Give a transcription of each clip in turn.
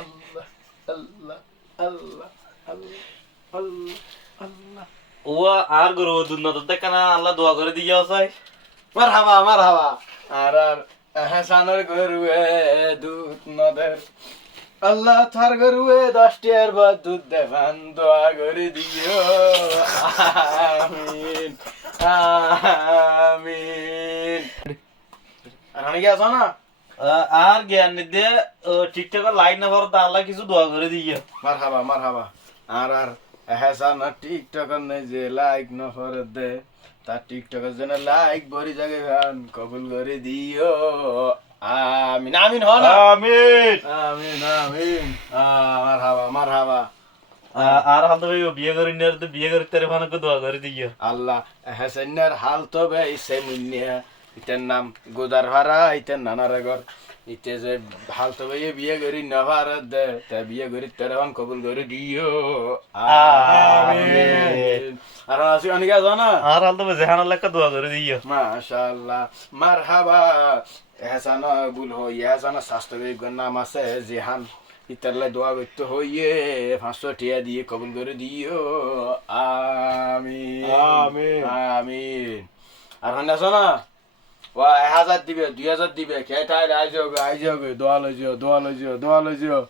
আল্লাহ আল্লাহ আল্লাহ আল্লাহ আল্লাহ আল্লাহ। ও আর গরু দুধ না দুধ দেখা না আল্লাহ দোয়া করে দিয়ে আসাই। মারহাবা মারহাবা। আর হাসানের গরুয়ে দুধ নদের আল্লাহ থার গরুয়ে 10 বার দুধ দেবান দোয়া করে দিও। আমিন আমিন। আর অনেকে আছো না? আর জ্ঞান নিতে ঠিকঠাক লাইট না পড়তে আল্লাহ কিছু দোয়া করে দিয়ে। মারহাবা মারহাবা। আর হাসান টিকটকের নেই যে লাইক ন করে দে তার টিকটকের জন্য লাইক বড়ি জায়গা কবুল করে দিও। আমিন আমিন হল। আমিন। আমিন আমিন। মারহাবা মারহাবা। আর হাল তো বিয়ে করি না তো বিয়ে করতে ফানকে দোয়া করে দিয়ে। আল্লাহ হাসানের হাল তো বে ইসে মুন্নিয়া ইতের নাম গোদার ভাড়া ইতের নানার ঘর ইতে যে হাল তো বে বিয়ে করি না ভারত দে তা বিয়ে করি তেরন কবুল করে দিও। আমিন। আর আসি অনেকে আছো না? আর হাল তো জেহান আল্লাহ দোয়া করে দিয়ে। মাশাআল্লাহ মারহাবা। হাসান বুল হইয়া হাসান স্বাস্থ্য বিজ্ঞান নাম আছে জিহান ইতারলে দোয়া করতে হইয়ে 500 টিয়া দিয়ে কবুল করে দিও। আমিন আমিন। আমিন। আর হান্না শোনা ও 1000 দিবে 2000 দিবে খেটাই আইজোগে দোয়া লইজিও দোয়া লইজিও দোয়া লইজিও।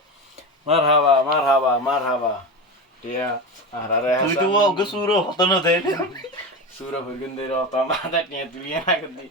মারহাবা মারহাবা মারহাবা। টিয়া আর তুই তো ওকে সুরো হতো না দে। সুরা ফুরগুন দে রতা মাথা টিয়া তুলিয়া না করদি।